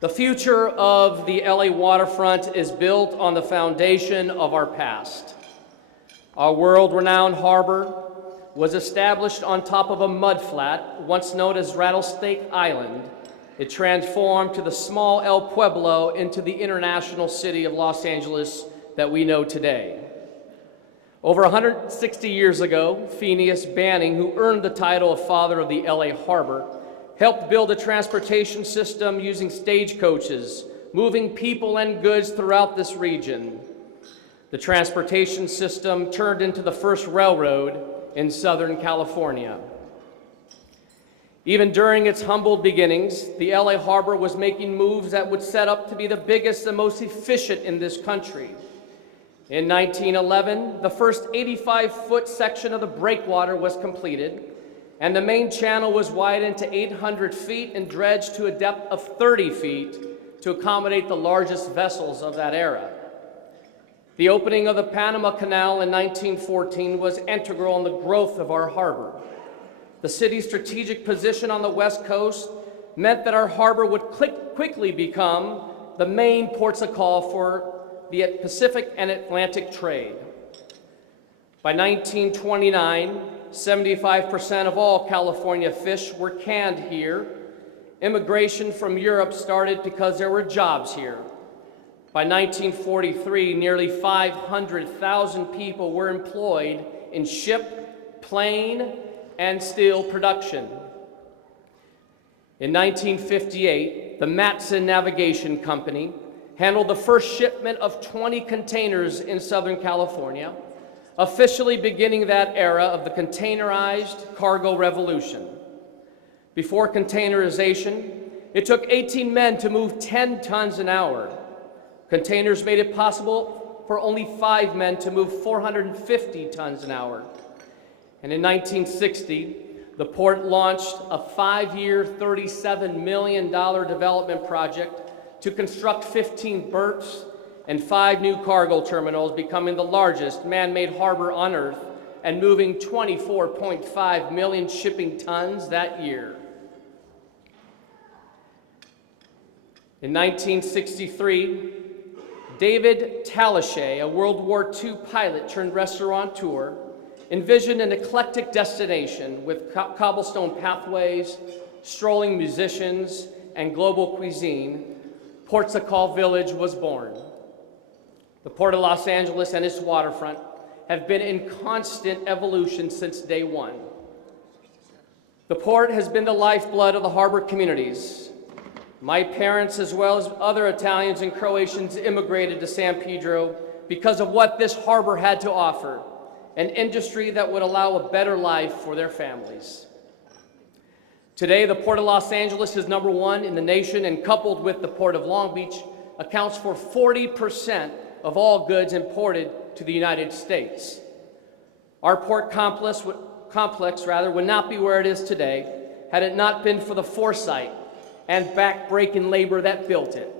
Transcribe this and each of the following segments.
The future of the LA waterfront is built on the foundation of our past. Our world-renowned harbor was established on top of a mudflat, once known as Rattlesnake Island. It transformed to the small El Pueblo into the international city of Los Angeles that we know today. Over 160 years ago, Phineas Banning, who earned the title of Father of the LA Harbor, helped build a transportation system using stagecoaches, moving people and goods throughout this region. The transportation system turned into the first railroad in Southern California. Even during its humble beginnings, the LA Harbor was making moves that would set up to be the biggest and most efficient in this country. In 1911, the first 85-foot section of the breakwater was completed, and the main channel was widened to 800 feet and dredged to a depth of 30 feet to accommodate the largest vessels of that era. The opening of the Panama Canal in 1914 was integral in the growth of our harbor. The city's strategic position on the West Coast meant that our harbor would quickly become the main ports of call for the Pacific and Atlantic trade. By 1929, 75% of all California fish were canned here. Immigration from Europe started because there were jobs here. By 1943, nearly 500,000 people were employed in ship, plane, and steel production. In 1958, the Matson Navigation Company handled the first shipment of 20 containers in Southern California, officially beginning that era of the containerized cargo revolution. Before containerization, it took 18 men to move 10 tons an hour. Containers made it possible for only 5 men to move 450 tons an hour. And in 1960, the port launched a 5-year, $37 million development project to construct 15 berths and 5 new cargo terminals, becoming the largest man-made harbor on Earth and moving 24.5 million shipping tons that year. In 1963, David Talichet, a World War II pilot turned restaurateur, envisioned an eclectic destination with cobblestone pathways, strolling musicians, and global cuisine. Ports of Call Village was born. The Port of Los Angeles and its waterfront have been in constant evolution since day one. The port has been the lifeblood of the harbor communities. My parents, as well as other Italians and Croatians, immigrated to San Pedro because of what this harbor had to offer, an industry that would allow a better life for their families. Today, the Port of Los Angeles is #1 in the nation, and coupled with the Port of Long Beach, accounts for 40% of all goods imported to the United States. Our port complex would not be where it is today had it not been for the foresight and back-breaking labor that built it.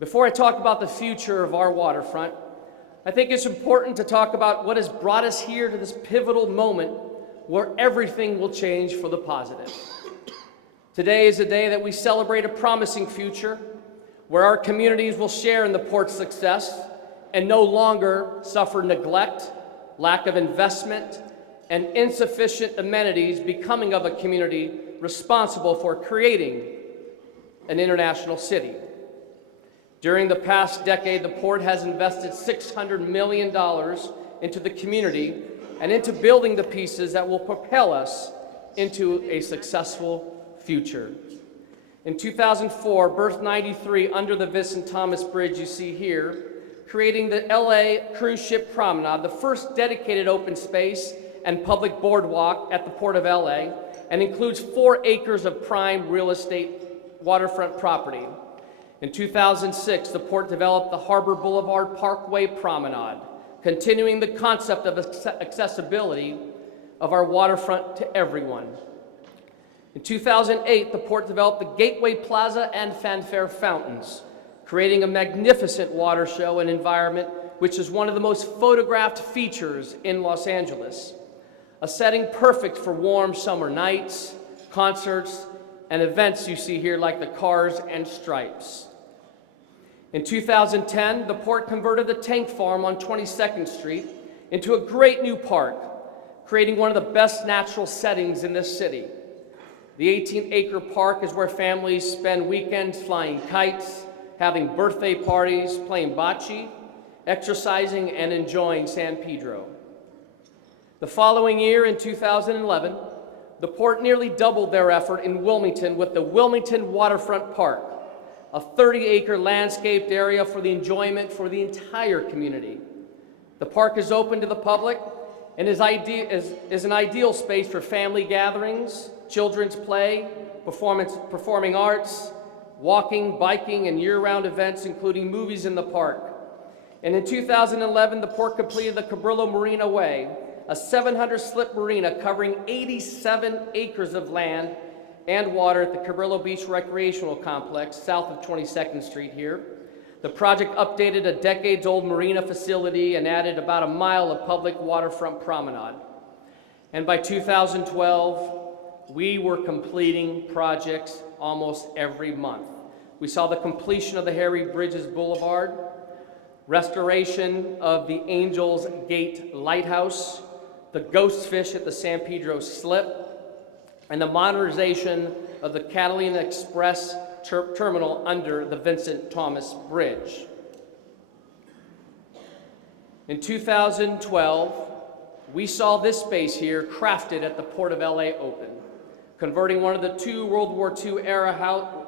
Before I talk about the future of our waterfront, I think it's important to talk about what has brought us here to this pivotal moment where everything will change for the positive. Today is a day that we celebrate a promising future where our communities will share in the port's success and no longer suffer neglect, lack of investment, and insufficient amenities, becoming of a community responsible for creating an international city. During the past decade, the port has invested $600 million into the community and into building the pieces that will propel us into a successful future. In 2004, berth 93 under the Vincent Thomas Bridge you see here, creating the LA Cruise Ship Promenade, the first dedicated open space and public boardwalk at the Port of LA, and includes 4 acres of prime real estate waterfront property. In 2006, the port developed the Harbor Boulevard Parkway Promenade, continuing the concept of accessibility of our waterfront to everyone. In 2008, the port developed the Gateway Plaza and Fanfare Fountains, creating a magnificent water show and environment which is one of the most photographed features in Los Angeles. A setting perfect for warm summer nights, concerts, and events you see here like the Cars and Stripes. In 2010, the port converted the tank farm on 22nd Street into a great new park, creating one of the best natural settings in this city. The 18-acre park is where families spend weekends flying kites, having birthday parties, playing bocce, exercising, and enjoying San Pedro. The following year, in 2011, the port nearly doubled their effort in Wilmington with the Wilmington Waterfront Park, a 30-acre landscaped area for the enjoyment for the entire community. The park is open to the public and is an ideal space for family gatherings, children's play, performing arts, walking, biking, and year-round events, including movies in the park. And in 2011, the port completed the Cabrillo Marina Way, a 700-slip marina covering 87 acres of land and water at the Cabrillo Beach Recreational Complex, south of 22nd Street here. The project updated a decades-old marina facility and added about a mile of public waterfront promenade. And by 2012, we were completing projects almost every month. We saw the completion of the Harry Bridges Boulevard, restoration of the Angels Gate Lighthouse, the Ghost Fish at the San Pedro Slip, and the modernization of the Catalina Express terminal under the Vincent Thomas Bridge. In 2012, we saw this space here crafted at the Port of LA open, converting one of the two World War II era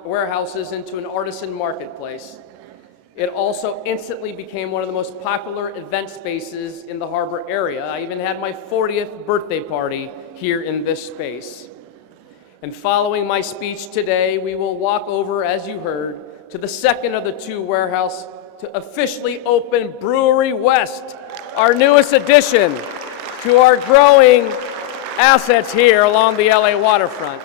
warehouses into an artisan marketplace. It also instantly became one of the most popular event spaces in the harbor area. I even had my 40th birthday party here in this space. And following my speech today, we will walk over, as you heard, to the second of the two warehouses to officially open Brewery West, our newest addition to our growing assets here along the LA waterfront.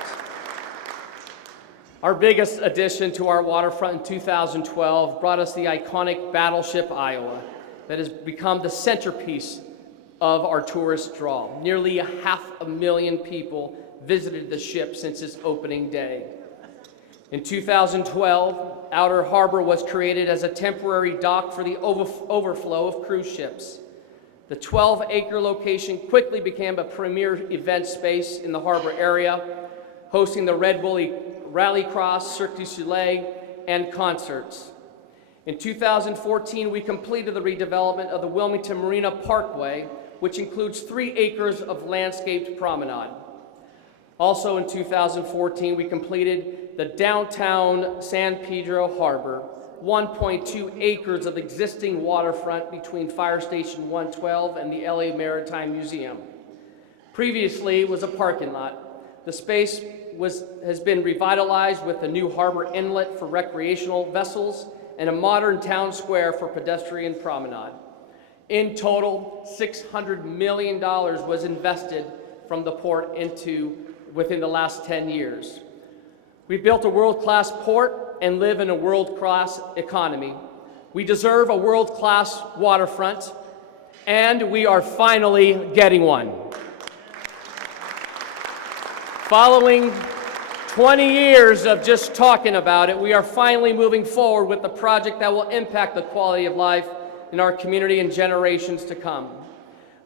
Our biggest addition to our waterfront in 2012 brought us the iconic battleship Iowa that has become the centerpiece of our tourist draw. Nearly 500,000 people visited the ship since its opening day. In 2012, Outer Harbor was created as a temporary dock for the overflow of cruise ships. The 12-acre location quickly became a premier event space in the harbor area, hosting the Red Bull Rallycross, Cirque du Soleil, and concerts. In 2014, we completed the redevelopment of the Wilmington Marina Parkway, which includes 3 acres of landscaped promenade. Also in 2014, we completed the downtown San Pedro Harbor, 1.2 acres of existing waterfront between Fire Station 112 and the LA Maritime Museum. Previously, it was a parking lot. The space has been revitalized with a new harbor inlet for recreational vessels and a modern town square for pedestrian promenade. In total, $600 million was invested from the port within the last 10 years. We built a world-class port and live in a world-class economy. We deserve a world-class waterfront, and we are finally getting one. Following 20 years of just talking about it, we are finally moving forward with the project that will impact the quality of life in our community in generations to come.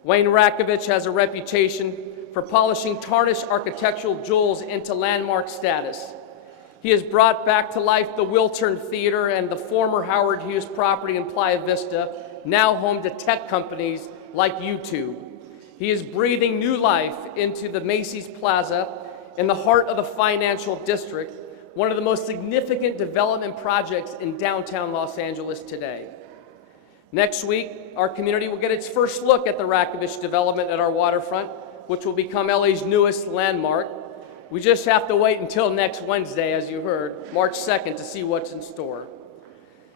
Wayne Rakovich has a reputation for polishing tarnished architectural jewels into landmark status. He has brought back to life the Wiltern Theater and the former Howard Hughes property in Playa Vista, now home to tech companies like YouTube. He is breathing new life into the Macy's Plaza in the heart of the financial district, one of the most significant development projects in downtown Los Angeles today. Next week, our community will get its first look at the Rakovich development at our waterfront, which will become LA's newest landmark. We just have to wait until next Wednesday, as you heard, March 2nd, to see what's in store.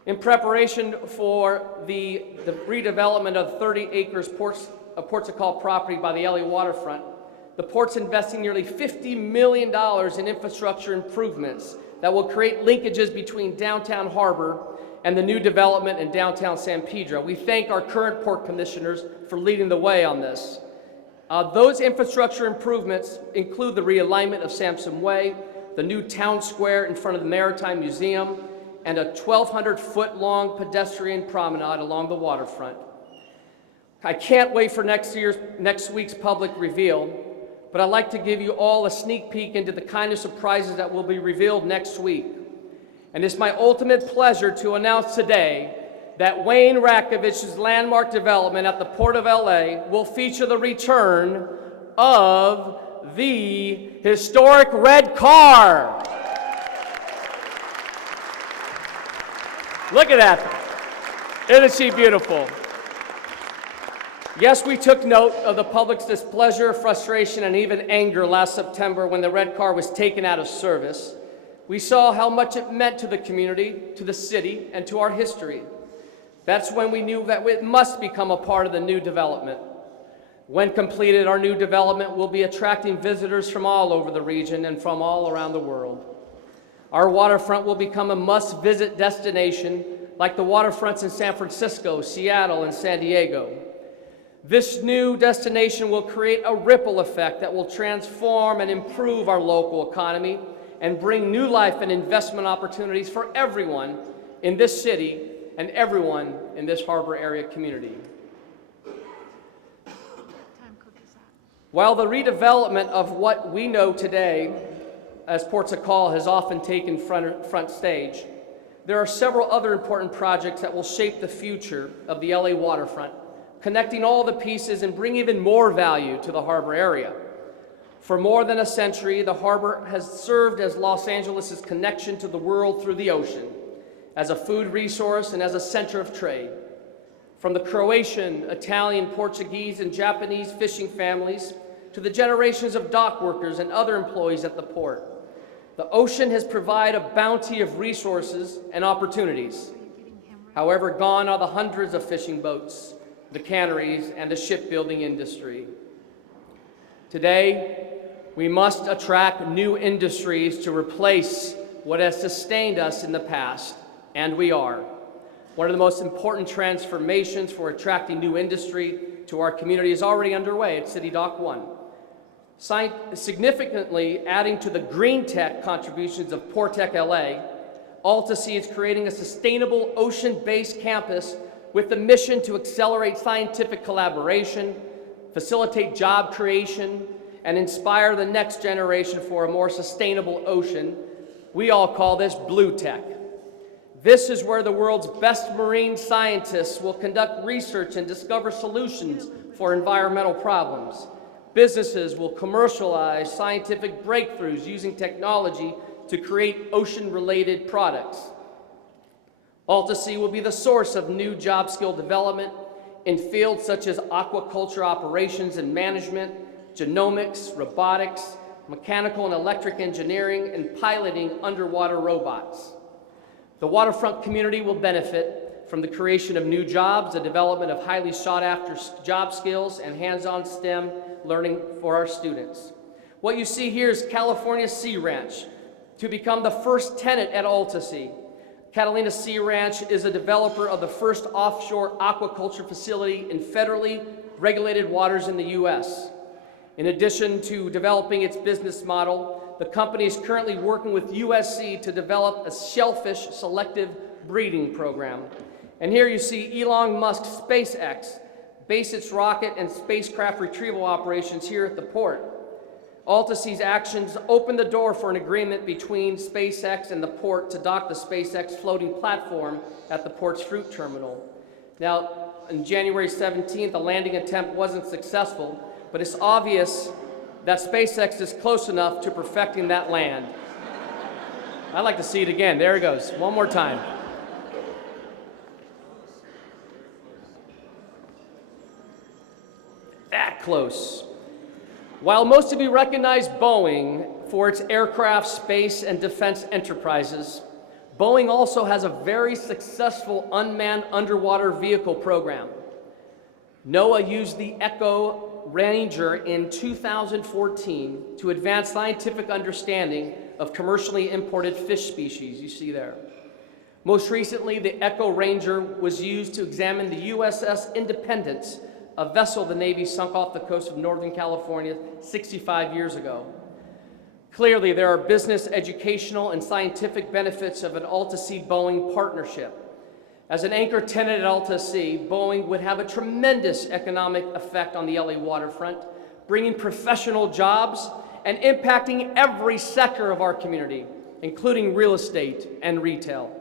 In preparation for the redevelopment of 30 acres Portugal property by the LA waterfront, the port's investing nearly $50 million in infrastructure improvements that will create linkages between downtown harbor and the new development in downtown San Pedro. We thank our current port commissioners for leading the way on this. Those infrastructure improvements include the realignment of Sampson Way, the new town square in front of the Maritime Museum, and a 1,200-foot-long pedestrian promenade along the waterfront. I can't wait for next week's public reveal, but I'd like to give you all a sneak peek into the kind of surprises that will be revealed next week. And it's my ultimate pleasure to announce today that Wayne Rakovich's landmark development at the Port of LA will feature the return of the historic red car. Look at that. Isn't she beautiful? Yes, we took note of the public's displeasure, frustration, and even anger last September when the red car was taken out of service. We saw how much it meant to the community, to the city, and to our history. That's when we knew that it must become a part of the new development. When completed, our new development will be attracting visitors from all over the region and from all around the world. Our waterfront will become a must-visit destination like the waterfronts in San Francisco, Seattle, and San Diego. This new destination will create a ripple effect that will transform and improve our local economy and bring new life and investment opportunities for everyone in this city and everyone in this harbor area community. While the redevelopment of what we know today as Ports of Call has often taken front stage, there are several other important projects that will shape the future of the LA waterfront, connecting all the pieces and bring even more value to the harbor area. For more than a century, the harbor has served as Los Angeles' connection to the world through the ocean, as a food resource and as a center of trade. From the Croatian, Italian, Portuguese, and Japanese fishing families to the generations of dock workers and other employees at the port, the ocean has provided a bounty of resources and opportunities. However, gone are the hundreds of fishing boats, the canneries, and the shipbuilding industry. Today, we must attract new industries to replace what has sustained us in the past, and we are. One of the most important transformations for attracting new industry to our community is already underway at City Dock 1. Significantly adding to the green tech contributions of PortTech LA, Alta-Sea is creating a sustainable ocean-based campus with the mission to accelerate scientific collaboration, facilitate job creation, and inspire the next generation for a more sustainable ocean. We all call this blue tech. This is where the world's best marine scientists will conduct research and discover solutions for environmental problems. Businesses will commercialize scientific breakthroughs using technology to create ocean-related products. Alta-Sea will be the source of new job skill development in fields such as aquaculture operations and management, genomics, robotics, mechanical and electric engineering, and piloting underwater robots. The waterfront community will benefit from the creation of new jobs, the development of highly sought-after job skills, and hands-on STEM learning for our students. What you see here is California Sea Ranch, to become the first tenant at Alta-Sea. Catalina Sea Ranch is a developer of the first offshore aquaculture facility in federally regulated waters in the U.S. In addition to developing its business model, the company is currently working with USC to develop a shellfish selective breeding program. And here you see Elon Musk's SpaceX base its rocket and spacecraft retrieval operations here at the port. Alta-Sea's actions opened the door for an agreement between SpaceX and the port to dock the SpaceX floating platform at the port's fruit terminal. Now, on January 17th, a landing attempt wasn't successful, but it's obvious that SpaceX is close enough to perfecting that land. I'd like to see it again. There it goes. One more time. That close. While most of you recognize Boeing for its aircraft, space, and defense enterprises, Boeing also has a very successful unmanned underwater vehicle program. NOAA used the Echo Ranger in 2014 to advance scientific understanding of commercially imported fish species, you see there. Most recently, the Echo Ranger was used to examine the USS Independence, a vessel the Navy sunk off the coast of Northern California 65 years ago. Clearly, there are business, educational, and scientific benefits of an Alta-Sea-Boeing partnership. As an anchor tenant at Alta-Sea, Boeing would have a tremendous economic effect on the LA waterfront, bringing professional jobs and impacting every sector of our community, including real estate and retail.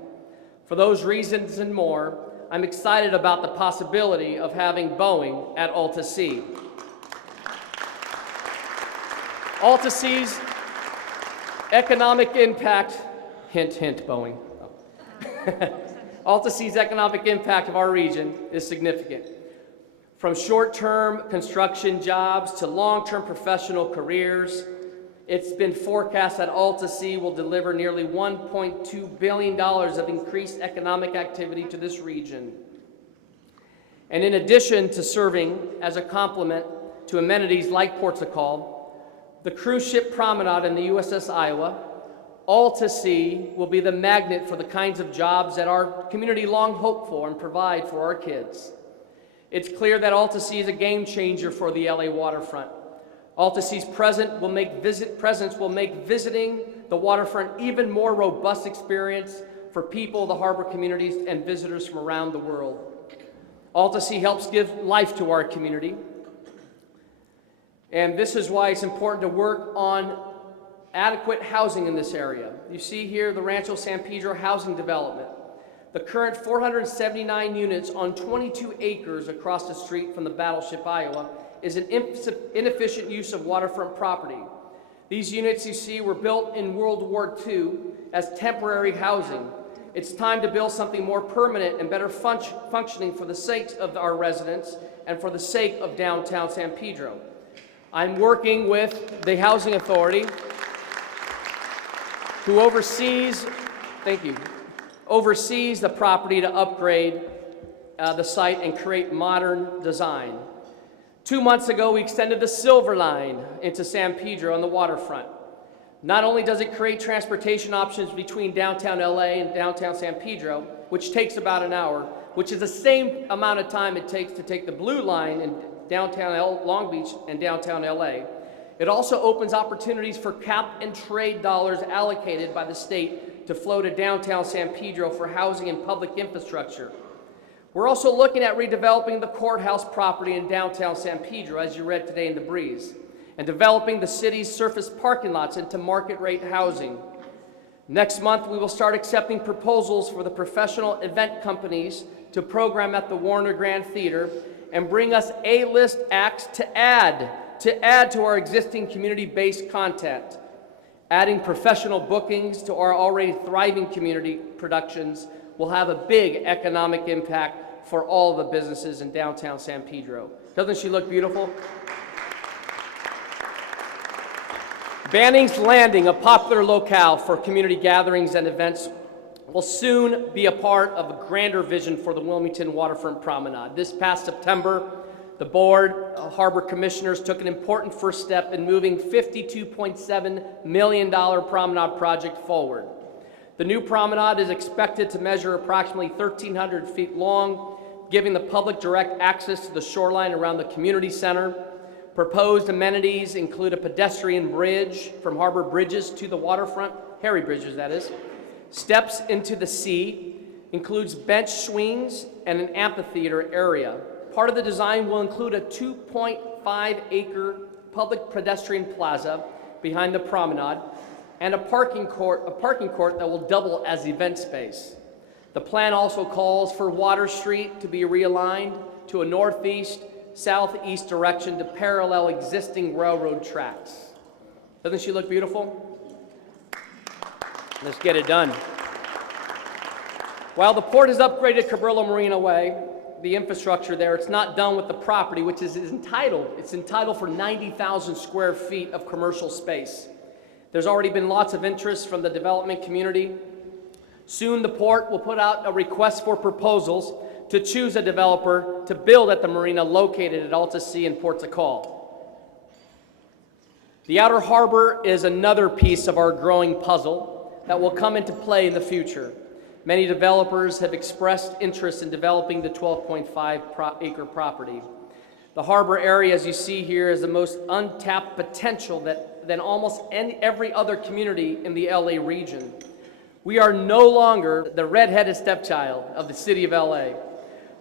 For those reasons and more, I'm excited about the possibility of having Boeing at Alta-Sea. Alta-Sea's economic impact, hint, hint, Boeing. Alta-Sea's economic impact of our region is significant. From short-term construction jobs to long-term professional careers, it's been forecast that Alta-Sea will deliver nearly $1.2 billion of increased economic activity to this region. And in addition to serving as a complement to amenities like Ports of Call, the cruise ship promenade in the USS Iowa, Alta-Sea will be the magnet for the kinds of jobs that our community long hoped for and provide for our kids. It's clear that Alta-Sea is a game changer for the LA waterfront. Alta-Sea's presence will make visiting the waterfront even more robust experience for people, the harbor communities, and visitors from around the world. Alta-Sea helps give life to our community, and this is why it's important to work on adequate housing in this area. You see here the Rancho San Pedro housing development. The current 479 units on 22 acres across the street from the battleship Iowa is an inefficient use of waterfront property. These units you see were built in World War II as temporary housing. It's time to build something more permanent and better functioning for the sake of our residents and for the sake of downtown San Pedro. I'm working with the Housing Authority, who oversees the property to upgrade the site and create modern design. 2 months ago, we extended the Silver Line into San Pedro on the waterfront. Not only does it create transportation options between downtown LA and downtown San Pedro, which takes about an hour, which is the same amount of time it takes to take the Blue Line in downtown Long Beach and downtown LA, it also opens opportunities for cap and trade dollars allocated by the state to flow to downtown San Pedro for housing and public infrastructure. We're also looking at redeveloping the courthouse property in downtown San Pedro, as you read today in The Breeze, and developing the city's surface parking lots into market rate housing. Next month, we will start accepting proposals for the professional event companies to program at the Warner Grand Theater and bring us A-list acts to add to our existing community-based content. Adding professional bookings to our already thriving community productions will have a big economic impact for all the businesses in downtown San Pedro. Doesn't she look beautiful? Banning's Landing, a popular locale for community gatherings and events, will soon be a part of a grander vision for the Wilmington Waterfront Promenade. This past September, the board of harbor commissioners took an important first step in moving $52.7 million promenade project forward. The new promenade is expected to measure approximately 1,300 feet long, giving the public direct access to the shoreline around the community center. Proposed amenities include a pedestrian bridge from Harbor Bridges to the waterfront, Harry Bridges that is. Steps into the sea, includes bench swings and an amphitheater area. Part of the design will include a 2.5-acre public pedestrian plaza behind the promenade and a parking court that will double as event space. The plan also calls for Water Street to be realigned to a northeast-southeast direction to parallel existing railroad tracks. Doesn't she look beautiful? Let's get it done. While the port has upgraded Cabrillo Marina Way, the infrastructure there, it's not done with the property, which is entitled. It's entitled for 90,000 square feet of commercial space. There's already been lots of interest from the development community. Soon the port will put out a request for proposals to choose a developer to build at the marina located at Alta-Sea and Ports of Call. The outer harbor is another piece of our growing puzzle that will come into play in the future. Many developers have expressed interest in developing the 12.5-acre property. The harbor area, as you see here, is the most untapped potential that than almost every other community in the LA region. We are no longer the redheaded stepchild of the city of LA.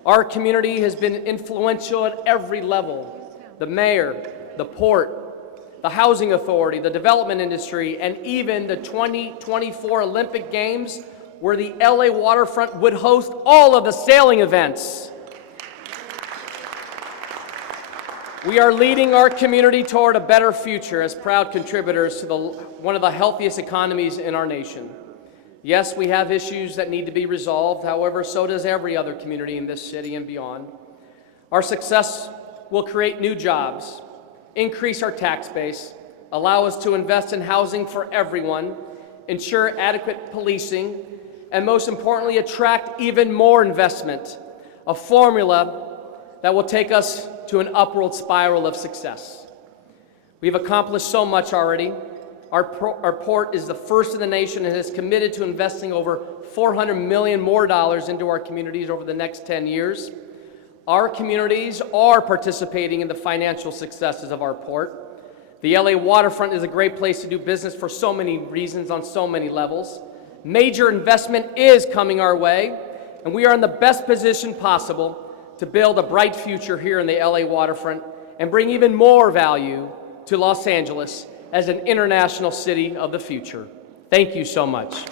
Our community has been influential at every level. The mayor, the port, the housing authority, the development industry, and even the 2024 Olympic Games, where the LA Waterfront would host all of the sailing events. We are leading our community toward a better future as proud contributors to one of the healthiest economies in our nation. Yes, we have issues that need to be resolved. However, so does every other community in this city and beyond. Our success will create new jobs, increase our tax base, allow us to invest in housing for everyone, ensure adequate policing, and most importantly, attract even more investment, a formula that will take us to an upward spiral of success. We've accomplished so much already. Our port is the first in the nation and has committed to investing over $400 million more into our communities over the next 10 years. Our communities are participating in the financial successes of our port. The LA Waterfront is a great place to do business for so many reasons on so many levels. Major investment is coming our way, and we are in the best position possible to build a bright future here in the LA Waterfront and bring even more value to Los Angeles as an international city of the future. Thank you so much.